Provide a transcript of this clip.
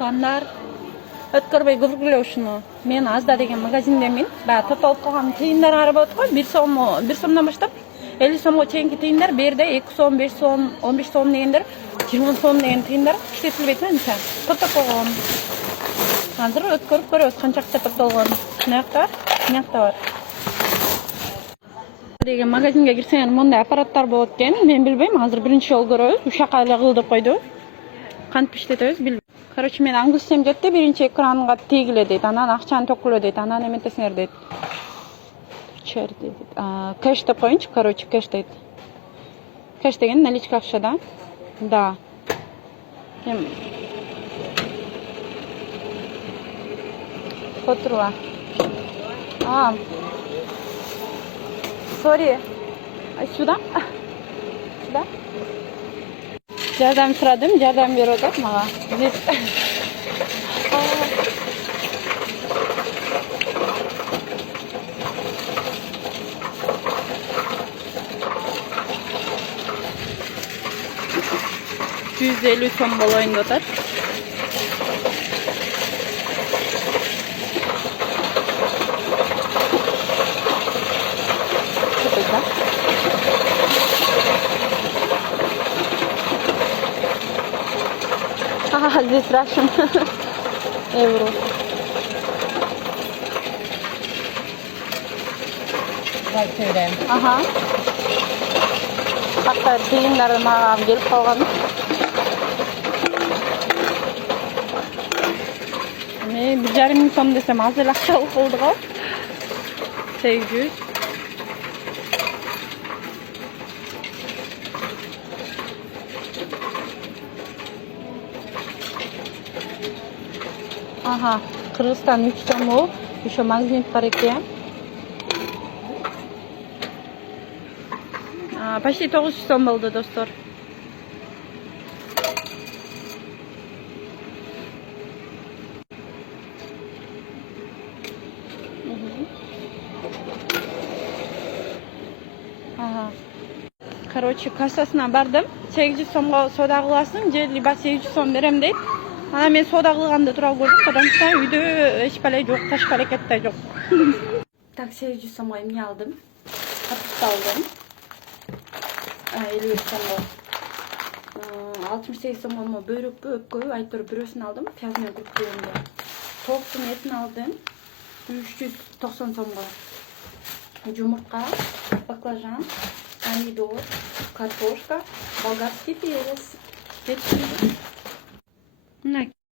туугандар, өткөрбөй көргүлө ушуну. Мен Азда деген магазиндемин. Баягы топтолуп калган тыйындар ары болот го, 1 сомдон баштап 50 сомго чейинки тыйындар, бу жерде 2 сом, 5 сом, 15 сом дегендер, 20 сом деген тыйындар иштетилбейт анча. Топтоп койгон. Азыр өткөрүп көрөбүз канчакта топтолгон. Мына жакта бар. Деген магазинге кирсеңер мондай аппараттар болот экен. Мен билбейм, азыр биринчи жолу көрөбүз. Ушака эле кыл деп койду. Кантип иштетебиз билбейм. Короче, мен англисчем жетти, биринчи экранга тийгиле дейт. Анан акчаны төккүлө дейт. Анан эметесиңер дейт. Чер дейт. Кэш деп коеюнчу, короче, кэш дейт. Кэш деген наличка акча да. Да. Кем Фотурва. Sorry. Сюда? Сюда? Жардам сурадым, жардам берип атат мага. Здесь. $150 сом болоюн деп атат. Здесь Russian евро. Hatta tıyınları mağam gelip kalgan. Ne 1,5 сом desem az el akçalık oldu gal. 800. Kırgızstan 3 somu. Еще магнит бар экен. Почти 900 сом болду, достор. Короче, кассасына бардым. 800 сомго соода кыласың, же либо 800 сом берем дейт. Ана мен соода кылганды тура көрдүм, потому что үйдө эч бале жок, таш пакет да жок. Так, 800 сомго эмне алдым? Капуста алдым. 55 сомго. 68 сомго бөйрөкпү, өпкөбү, айтор бирөөсүн алдым. Пияз менен куруп күйгөндө. Токтун этин алдым. 390 сомго. Жумуртка, баклажан, помидор, картошка, болгарский перец. Мына